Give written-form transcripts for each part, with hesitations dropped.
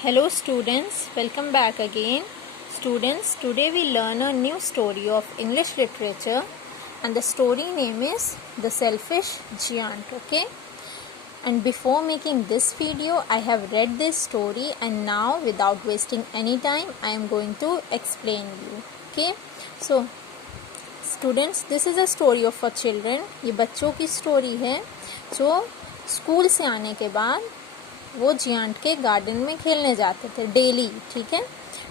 Hello students, welcome back again. Students, today we learn a new story of English literature and the story name is The Selfish Giant, okay? And before making this video, I have read this story and now without wasting any time, I am going to explain you, okay? So, students, this is a story of for children. ये बच्चों की story है जो school से आने के बाद वो जियांट के गार्डन में खेलने जाते थे डेली, ठीक है,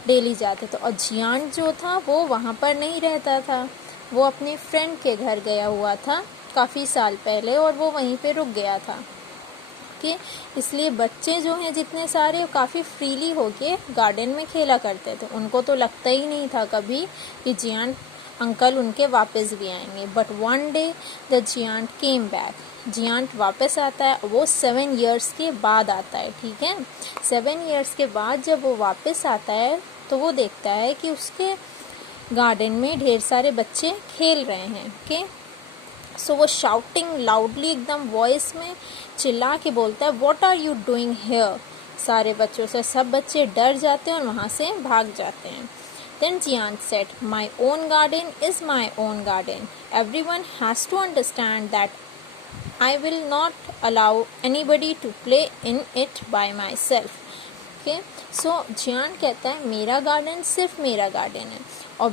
डेली जाते थे। और जियांट जो था वो वहाँ पर नहीं रहता था, वो अपने फ्रेंड के घर गया हुआ था काफ़ी साल पहले और वो वहीं पे रुक गया था, कि इसलिए बच्चे जो हैं जितने सारे काफ़ी फ्रीली होके गार्डन में खेला करते थे। उनको तो लगता ही नहीं था कभी कि जियांट अंकल उनके वापस भी आएंगे। But one day the giant came back, giant वापस आता है। वो 7 years के बाद आता है, ठीक है। 7 years के बाद जब वो वापस आता है तो वो देखता है कि उसके गार्डन में ढेर सारे बच्चे खेल रहे हैं, ओके। सो वो शाउटिंग लाउडली एकदम वॉइस में चिल्ला के बोलता है, what are you doing here. सारे बच्चों से सब बच्चे डर जाते हैं और वहाँ से भाग जाते हैं। Then Jian said, my own garden is my own garden. Everyone has to understand that I will not allow anybody to play in it by myself. Okay? So Jian कहता है मेरा गार्डन सिर्फ मेरा गार्डन है और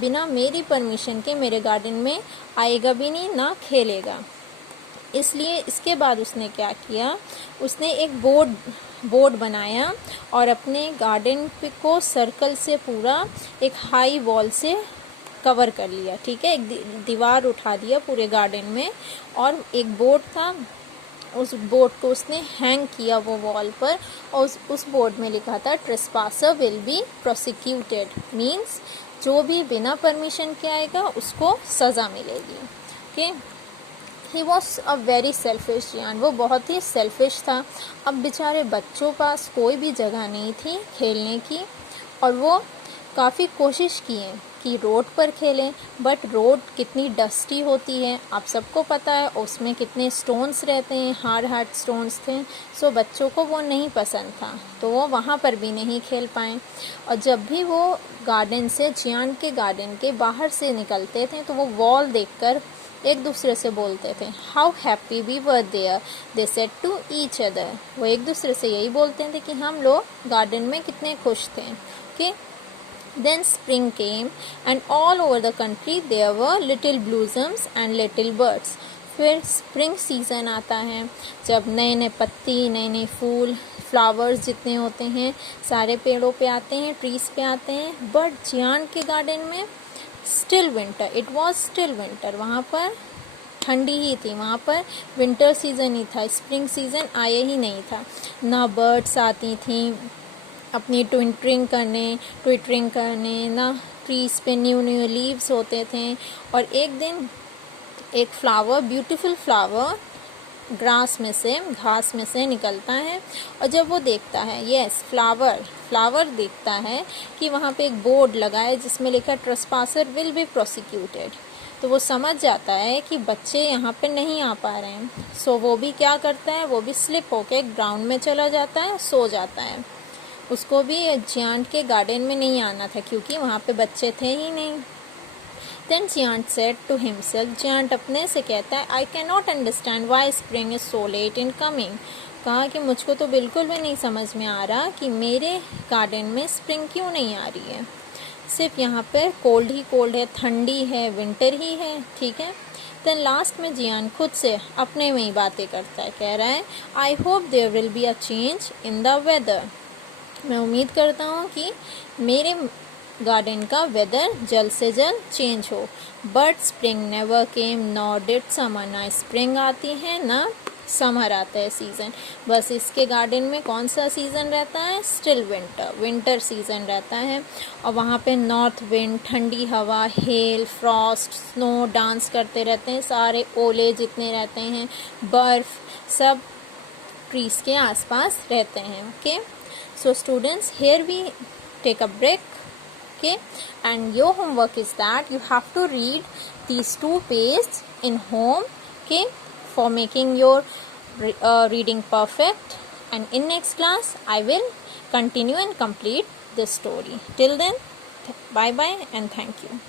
बिना मेरी permission के मेरे गार्डन में आएगा भी नहीं, ना खेलेगा। इसलिए इसके बाद उसने क्या किया, उसने एक बोर्ड बनाया और अपने गार्डन को सर्कल से पूरा एक हाई वॉल से कवर कर लिया, ठीक है। एक दीवार उठा दिया पूरे गार्डन में और एक बोर्ड था, उस बोर्ड को उसने हैंग किया वो वॉल पर और उस बोर्ड में लिखा था ट्रेसपासर विल बी प्रोसिक्यूटेड, मीन्स जो भी बिना परमिशन के आएगा उसको सज़ा मिलेगी, okay. He was a very selfish giant, वो बहुत ही सेल्फिश था। अब बेचारे बच्चों पास कोई भी जगह नहीं थी खेलने की और वो काफ़ी कोशिश किए कि रोड पर खेलें, बट रोड कितनी डस्टी होती है आप सबको पता है, उसमें कितने स्टोन्स रहते हैं, हार्ड स्टोन्स थे। सो बच्चों को वो नहीं पसंद था तो वो वहाँ पर भी नहीं खेल पाए। और जब भी वो गार्डन से जियांट के गार्डन के बाहर से निकलते थे तो वो वॉल देखकर एक दूसरे से बोलते थे, how happy we were there, they said to each other. वो एक दूसरे से यही बोलते थे कि हम लोग गार्डन में कितने खुश थे, okay. Then spring came and all over the country there were little blossoms and little birds. फिर स्प्रिंग सीजन आता है जब नए नए पत्ती, नए नए फूल, फ्लावर्स जितने होते हैं सारे पेड़ों पे आते हैं, ट्रीज पे आते हैं। बट जियांट के गार्डन में still winter, it was still winter, वहाँ पर ठंडी ही थी, वहाँ पर विंटर सीजन ही था, स्प्रिंग सीजन आया ही नहीं था। ना बर्ड्स आती थी अपनी ट्विटरिंग करने, ना ट्रीज पे न्यू लीव्स होते थे। और एक दिन एक फ्लावर, ब्यूटीफुल फ्लावर घास में से निकलता है और जब वो देखता है, यस फ्लावर देखता है कि वहाँ पे एक बोर्ड लगा है जिसमें लिखा है ट्रेसपासर विल बी प्रोसिक्यूटेड, तो वो समझ जाता है कि बच्चे यहाँ पे नहीं आ पा रहे हैं। सो वो भी क्या करता है, वो भी स्लिप होके ग्राउंड में चला जाता है, सो जाता है। उसको भी जियांट के गार्डन में नहीं आना था क्योंकि वहाँ पे बच्चे थे ही नहीं। Then Giant said to himself, giant अपने से कहता है, I cannot understand why spring is so late in coming. कहा कि मुझको तो बिल्कुल भी नहीं समझ में आ रहा कि मेरे गार्डन में स्प्रिंग क्यों नहीं आ रही है। सिर्फ यहाँ पर कोल्ड ही कोल्ड है, ठंडी है, विंटर ही है, ठीक है। देन लास्ट में जियांट खुद से अपने में ही बातें करता है, कह रहा है, I hope there will be a change in the weather. मैं उम्मीद करता हूँ कि मेरे गार्डन का वेदर जल्द से जल्द चेंज हो। But spring never came nor did summer, ना स्प्रिंग आती है ना समर आता है सीज़न। बस इसके गार्डन में कौन सा सीज़न रहता है, स्टिल विंटर सीज़न रहता है। और वहाँ पे नॉर्थ विंड, ठंडी हवा, हेल, फ्रॉस्ट, स्नो डांस करते रहते हैं, सारे ओले जितने रहते हैं, बर्फ, सब ट्रीज के आसपास रहते हैं, okay. So students, here we take a break, okay, and your homework is that you have to read these 2 pages in home, okay, for making your reading perfect. and in next class I will continue and complete this story. Till then, bye bye and thank you.